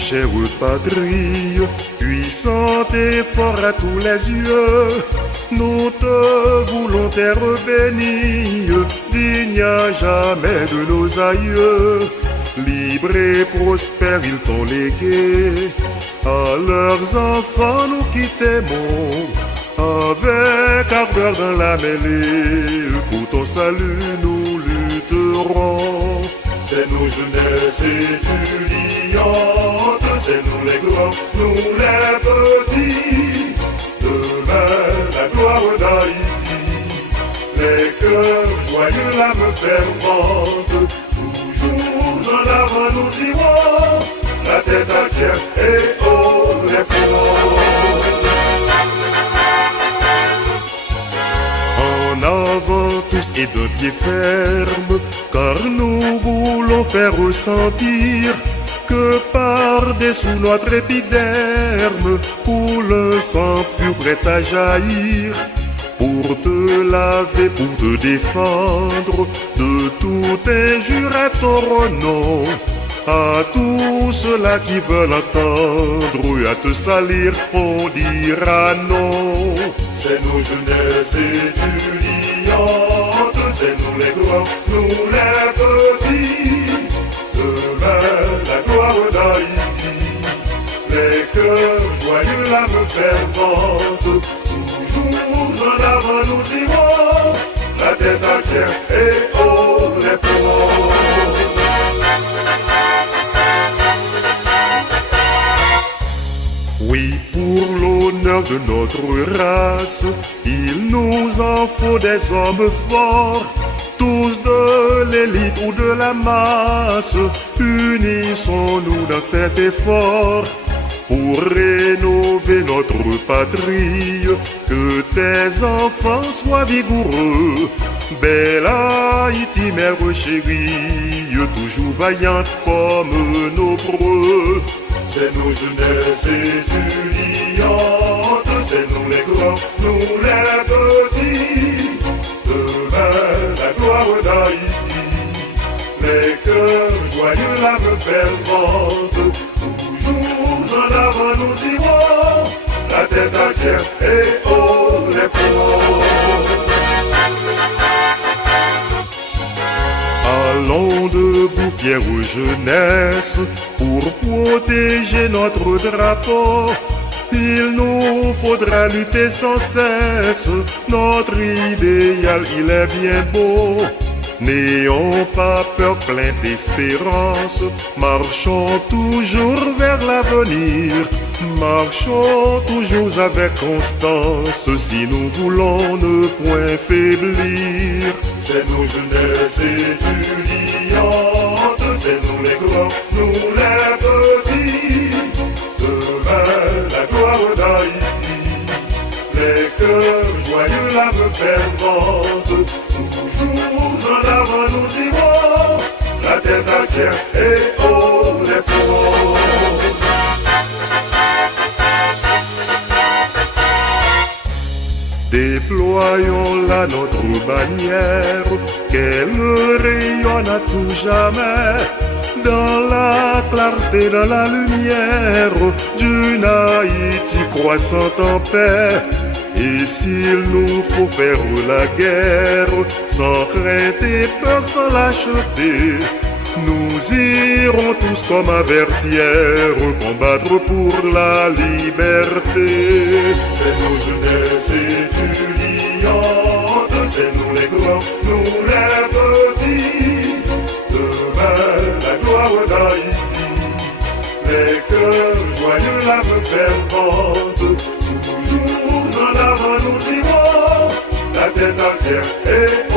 chère patrie, puissante et fort à tous les yeux, nous te voulons terre bénie, digne à jamais de nos aïeux. Libre et prospère ils t'ont légué, à leurs enfants nous qui t'aimons, avec ardeur dans la mêlée, pour ton salut nous lutterons. C'est nos jeunesses étudiantes, c'est nous les grands, nous les petits, demain la gloire d'Haïti, les cœurs joyeux, l'âme fervente, toujours en avant nous irons, la tête entière et haut les fronts. En avant tous et de pied ferme, car nous voulons faire ressentir que par-dessous notre épiderme coule un sang pur prêt à jaillir, pour te laver, pour te défendre de toute injure à ton nom. À tous ceux-là qui veulent entendre et à te salir, on dira non. C'est nos jeunesses étudiantes, c'est nous les grands, nous les petits, demain la gloire d'Haïti, les cœurs joyeux, l'âme fervente, toujours en avant nous irons, la tête entière et haut les fronts. Oui, pour l'honneur de notre race, il nous en faut des hommes forts, tous de l'élite ou de la masse. Unissons-nous dans cet effort pour rénover notre patrie, que tes enfants soient vigoureux. Belle Haïti, mère chérie, toujours vaillante comme nos preux. C'est nos jeunesses étudiantes, c'est nous les grands, nous les petits, demain la gloire d'Haïti, les cœurs joyeux, l'âme fervente, toujours en avant nous irons, la tête entière et haut les fronts. Allons debout, fière jeunesse, pour protéger notre drapeau. Il nous faudra lutter sans cesse, notre idéal il est bien beau. N'ayons pas peur, plein d'espérance, marchons toujours vers l'avenir, marchons toujours avec constance, si nous voulons ne point faiblir. C'est nos jeunesses étudiantes, c'est nous les grands, nous les petits, demain la gloire d'Haïti, les cœurs joyeux, l'âme fervente, toujours en avant nous irons, la tête entière et haut les fronts. Déployons là notre bannière, qu'elle rayonne à tout jamais, dans la clarté, dans la lumière, d'une Haïti croissante en paix. Et s'il nous faut faire la guerre, sans crainte et peur, sans lâcheté, nous irons tous comme avertières, combattre pour la liberté. C'est nos jeunesses étudiantes, c'est nous les grands, nous les petits, demain la gloire d'Haïti, les cœurs joyeux, l'âme fervente, toujours en avant nous irons, la tête entière et